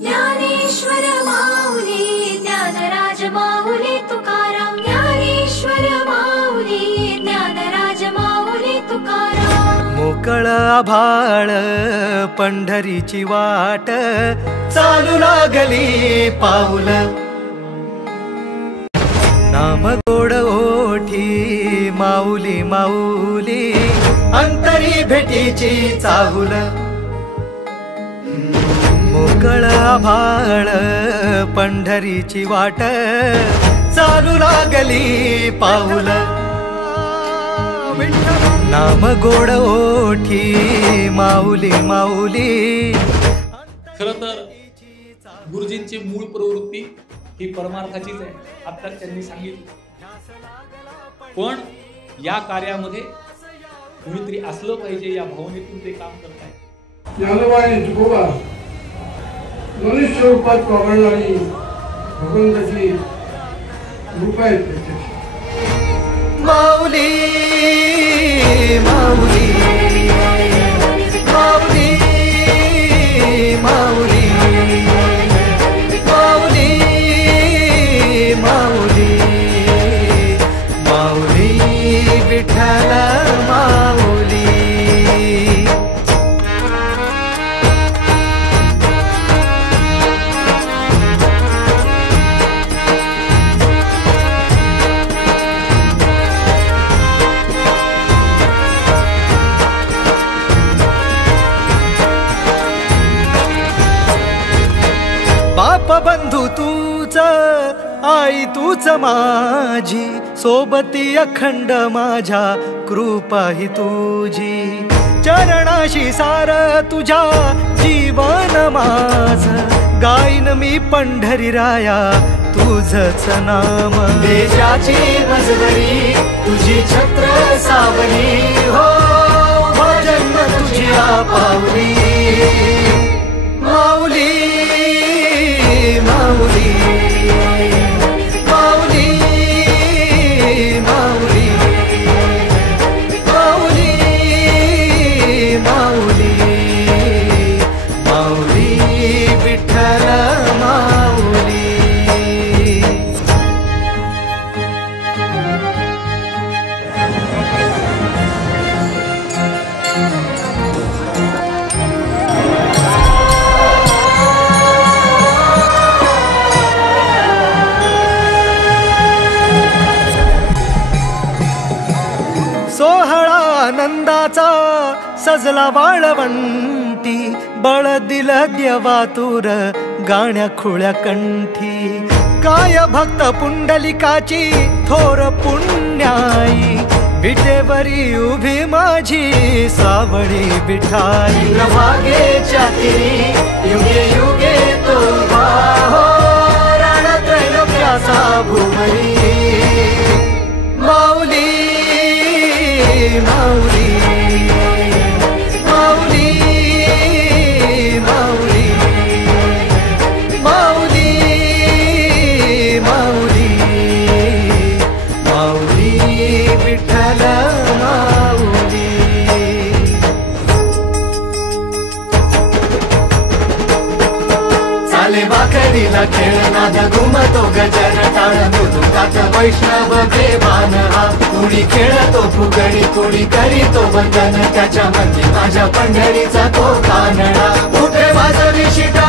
ज्ञानेश्वर माऊली ज्ञानराज माऊली तुकाराम, ज्ञानेश्वर माऊली ज्ञानराज माऊली तुकाराम. मोकळ आभाळ पंढरीची वाट, चालू लागली पाऊल. नाम गोड ओठी माऊली माऊली, अंतरी भेटीची चाहुल. मोकळ आभाळ पंढरीची वाट, चालू लागली पाऊल. नाम गोड ओठी माऊली माऊली. खरं तर गुरुजींची मूळ प्रवृत्ती ही परमार्थाचीच आहे, आता त्यांनी सांगितलं. पण या कार्यामध्ये कुणीतरी असलं पाहिजे या भावनेतून ते काम करत आहेत. ज्ञानोबाई तुकोबा मनुष्य रूपात वावरणारी भगवंताची रूप आहेत प्रत्यक्ष. माऊली माऊली माऊली माऊली माऊली माऊली माऊली विठ्ठल माऊली. बाप बंधू तूच आई तूच माझी, सोबती अखंड माझ्या कृपा ही तुझी. चरणाशी सार तुझ्या जीवन माझ, गाईन मी पंढरी राया तुझच नाम. देशाची मजबरी तुझी छत्र सावली, हो भजन तुझी पावली. माऊली माऊली माऊली माऊली माऊली माऊली माऊली विठ्ठल माऊली. सोहळा आनंदाचा सजला वाळवंटी, बळ दिलं देवातूर गाण्या खुळ्या कंठी. काय भक्त पुंडलिकाची थोर पुण्याई, विटेवरी उभी माझी सावळी विठाई. प्रभागेच्या तिरी युगे युगे तो उभा, हो रणत्रैलोक्याचा भुवरी. माऊली माऊली माऊली माऊली माऊली माऊली माऊली विठ्ठल माऊली. चाले भाकरीला खेळ नाद घुमतो गजर टाळ, मृदुकात वैष्णव देवान हा. कुणी खेळतो फुगडी कुणी करीतो वंदन, त्याच्या मंदी माझ्या पंढरीचा तो कानडा. कुठे वाजवी शिटा